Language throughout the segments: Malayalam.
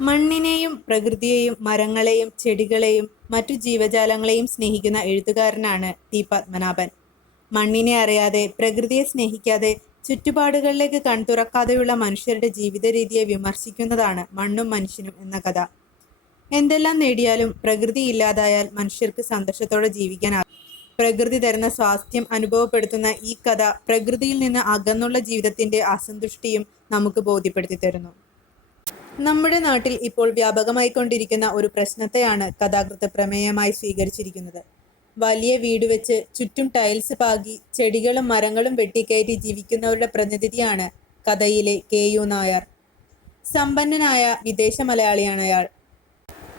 മണ്ണിനെയും പ്രകൃതിയെയും മരങ്ങളെയും ചെടികളെയും മറ്റു ജീവജാലങ്ങളെയും സ്നേഹിക്കുന്ന എഴുത്തുകാരനാണ് ടി പത്മനാഭൻ. മണ്ണിനെ അറിയാതെ പ്രകൃതിയെ സ്നേഹിക്കാതെ ചുറ്റുപാടുകളിലേക്ക് കൺതുറക്കാതെയുള്ള മനുഷ്യരുടെ ജീവിത രീതിയെ വിമർശിക്കുന്നതാണ് മണ്ണും മനുഷ്യനും എന്ന കഥ. എന്തെല്ലാം നേടിയാലും പ്രകൃതി ഇല്ലാതായാൽ മനുഷ്യർക്ക് സന്തോഷത്തോടെ ജീവിക്കാനാകും പ്രകൃതി തരുന്ന സ്വാസ്ഥ്യം അനുഭവപ്പെടുത്തുന്ന ഈ കഥ പ്രകൃതിയിൽ നിന്ന് അകന്നുള്ള ജീവിതത്തിന്റെ അസന്തുഷ്ടിയും നമുക്ക് ബോധ്യപ്പെടുത്തി തരുന്നു. നമ്മുടെ നാട്ടിൽ ഇപ്പോൾ വ്യാപകമായി കൊണ്ടിരിക്കുന്ന ഒരു പ്രശ്നത്തെയാണ് കഥാകൃത്ത് പ്രമേയമായി സ്വീകരിച്ചിരിക്കുന്നത്. വലിയ വീട് വെച്ച് ചുറ്റും ടൈൽസ് പാകി ചെടികളും മരങ്ങളും വെട്ടിക്കയറ്റി ജീവിക്കുന്നവരുടെ പ്രതിനിധിയാണ് കഥയിലെ കെ യു നായർ. സമ്പന്നനായ വിദേശ മലയാളിയാണ് അയാൾ.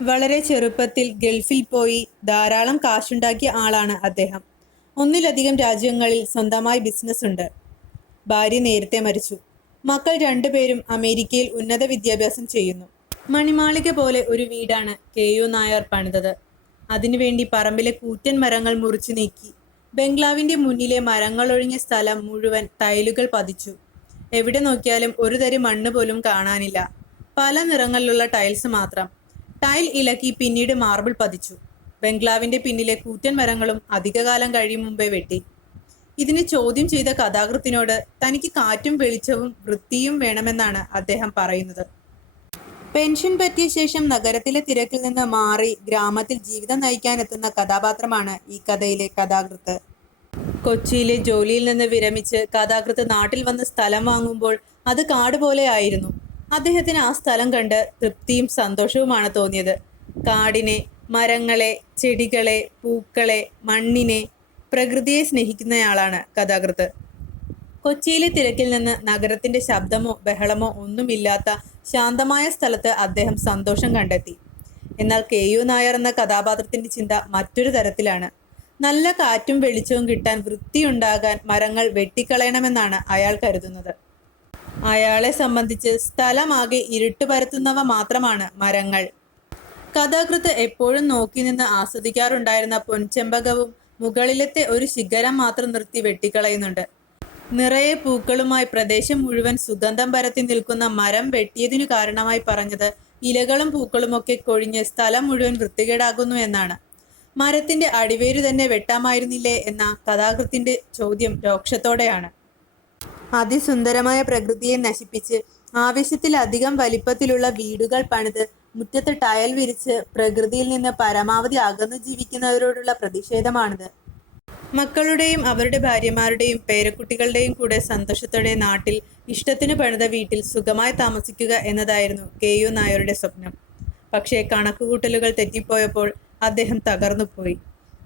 വളരെ ചെറുപ്പത്തിൽ ഗൾഫിൽ പോയി ധാരാളം കാശുണ്ടാക്കിയ ആളാണ് അദ്ദേഹം. ഒന്നിലധികം രാജ്യങ്ങളിൽ സ്വന്തമായി ബിസിനസ് ഉണ്ട് ഭാര്യ നേരത്തെ മരിച്ചു. മക്കൾ രണ്ടുപേരും അമേരിക്കയിൽ ഉന്നത വിദ്യാഭ്യാസം ചെയ്യുന്നു. മണിമാളിക പോലെ ഒരു വീടാണ് കെ യു നായർ പണിതത്. അതിനുവേണ്ടി പറമ്പിലെ കൂറ്റൻ മരങ്ങൾ മുറിച്ചു നീക്കി. ബംഗ്ലാവിന്റെ മുന്നിലെ മരങ്ങളൊഴിഞ്ഞ സ്ഥലം മുഴുവൻ തൈലുകൾ പതിച്ചു. എവിടെ നോക്കിയാലും ഒരു തരി മണ്ണ് പോലും കാണാനില്ല. പല നിറങ്ങളിലുള്ള ടൈൽസ് മാത്രം. ടൈൽ ഇളക്കി പിന്നീട് മാർബിൾ പതിച്ചു. ബംഗ്ലാവിന്റെ പിന്നിലെ കൂറ്റൻ മരങ്ങളും അധികകാലം കഴിയും മുമ്പേ വെട്ടി. ഇതിനെ ചോദ്യം ചെയ്ത കഥാകൃത്തിനോട് തനിക്ക് കാറ്റും വെളിച്ചവും വൃത്തിയും വേണമെന്നാണ് അദ്ദേഹം പറയുന്നത്. പെൻഷൻ പറ്റിയ ശേഷം നഗരത്തിലെ തിരക്കിൽ നിന്ന് മാറി ഗ്രാമത്തിൽ ജീവിതം നയിക്കാനെത്തുന്ന കഥാപാത്രമാണ് ഈ കഥയിലെ കഥാകൃത്ത്. കൊച്ചിയിലെ ജോലിയിൽ നിന്ന് വിരമിച്ച് കഥാകൃത്ത് നാട്ടിൽ വന്ന് സ്ഥലം വാങ്ങുമ്പോൾ അത് കാട് പോലെ ആയിരുന്നു. അദ്ദേഹത്തിന് ആ സ്ഥലം കണ്ട് തൃപ്തിയും സന്തോഷവുമാണ് തോന്നിയത്. കാടിനെ മരങ്ങളെ ചെടികളെ പൂക്കളെ മണ്ണിനെ പ്രകൃതിയെ സ്നേഹിക്കുന്നയാളാണ് കഥാകൃത്ത്. കൊച്ചിയിലെ തിരക്കിൽ നിന്ന് നഗരത്തിന്റെ ശബ്ദമോ ബഹളമോ ഒന്നുമില്ലാത്ത ശാന്തമായ സ്ഥലത്ത് അദ്ദേഹം സന്തോഷം കണ്ടെത്തി. എന്നാൽ കെ യു നായർ എന്ന കഥാപാത്രത്തിന്റെ ചിന്ത മറ്റൊരു തരത്തിലാണ്. നല്ല കാറ്റും വെളിച്ചവും കിട്ടാൻ വൃത്തിയുണ്ടാകാൻ മരങ്ങൾ വെട്ടിക്കളയണമെന്നാണ് അയാൾ കരുതുന്നത്. അയാളെ സംബന്ധിച്ച് സ്ഥലമാകെ ഇരുട്ട് പരത്തുന്നവ മാത്രമാണ് മരങ്ങൾ. കഥാകൃത്ത് എപ്പോഴും നോക്കി നിന്ന് ആസ്വദിക്കാറുണ്ടായിരുന്ന പൊൻചെമ്പകവും മുകളിലത്തെ ഒരു ശിഖരം മാത്രം നിർത്തി വെട്ടിക്കളയുന്നുണ്ട്. നിറയെ പൂക്കളുമായി പ്രദേശം മുഴുവൻ സുഗന്ധം പരത്തി നിൽക്കുന്ന മരം വെട്ടിയതിനു കാരണമായി പറഞ്ഞത് ഇലകളും പൂക്കളുമൊക്കെ കൊഴിഞ്ഞ് സ്ഥലം മുഴുവൻ വൃത്തികേടാകുന്നു എന്നാണ്. മരത്തിന്റെ അടിവേര് തന്നെ വെട്ടാമായിരുന്നില്ലേ എന്ന കഥാകൃത്തിന്റെ ചോദ്യം രോക്ഷത്തോടെയാണ്. അതിസുന്ദരമായ പ്രകൃതിയെ നശിപ്പിച്ച് ആവശ്യത്തിലധികം വലിപ്പത്തിലുള്ള വീടുകൾ പണിത് മുറ്റത്ത് ടയൽ വിരിച്ച് പ്രകൃതിയിൽ നിന്ന് പരമാവധി അകന്നു ജീവിക്കുന്നവരോടുള്ള പ്രതിഷേധമാണിത്. മക്കളുടെയും അവരുടെ ഭാര്യമാരുടെയും പേരക്കുട്ടികളുടെയും കൂടെ സന്തോഷത്തോടെ നാട്ടിൽ ഇഷ്ടത്തിന് പണിത വീട്ടിൽ സുഖമായി താമസിക്കുക എന്നതായിരുന്നു കെ യു നായരുടെ സ്വപ്നം. പക്ഷേ കണക്കുകൂട്ടലുകൾ തെറ്റിപ്പോയപ്പോൾ അദ്ദേഹം തകർന്നുപോയി.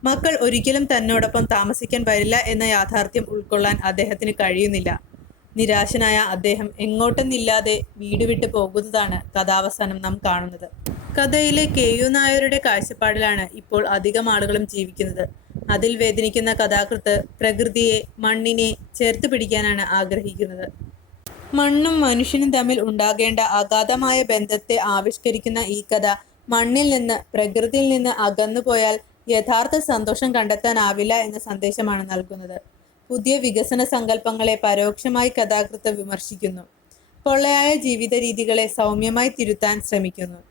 മക്കൾ ഒരിക്കലും തന്നോടൊപ്പം താമസിക്കാൻ വരില്ല എന്ന യാഥാർത്ഥ്യം ഉൾക്കൊള്ളാൻ അദ്ദേഹത്തിന് കഴിയുന്നില്ല. നിരാശനായ അദ്ദേഹം എങ്ങോട്ടെന്നില്ലാതെ വീട് വിട്ടു പോകുന്നതാണ് കഥാവസാനം നാം കാണുന്നത്. കഥയിലെ കെ യു നായരുടെ കാഴ്ചപ്പാടിലാണ് ഇപ്പോൾ അധികം ആളുകളും ജീവിക്കുന്നത്. അതിൽ വേദനിക്കുന്ന കഥാകൃത്ത് പ്രകൃതിയെ മണ്ണിനെ ചേർത്ത് പിടിക്കാനാണ് ആഗ്രഹിക്കുന്നത്. മണ്ണും മനുഷ്യനും തമ്മിൽ ഉണ്ടാകേണ്ട അഗാധമായ ബന്ധത്തെ ആവിഷ്കരിക്കുന്ന ഈ കഥ മണ്ണിൽ നിന്ന് പ്രകൃതിയിൽ നിന്ന് അകന്നു പോയാൽ യഥാർത്ഥ സന്തോഷം കണ്ടെത്താനാവില്ല എന്ന സന്ദേശമാണ് നൽകുന്നത്. പുതിയ വികസന സങ്കല്പങ്ങളെ പരോക്ഷമായി കഥാകൃത്ത് വിമർശിക്കുന്നു. പൊള്ളയായ ജീവിത രീതികളെ സൗമ്യമായി തിരുത്താൻ ശ്രമിക്കുന്നു.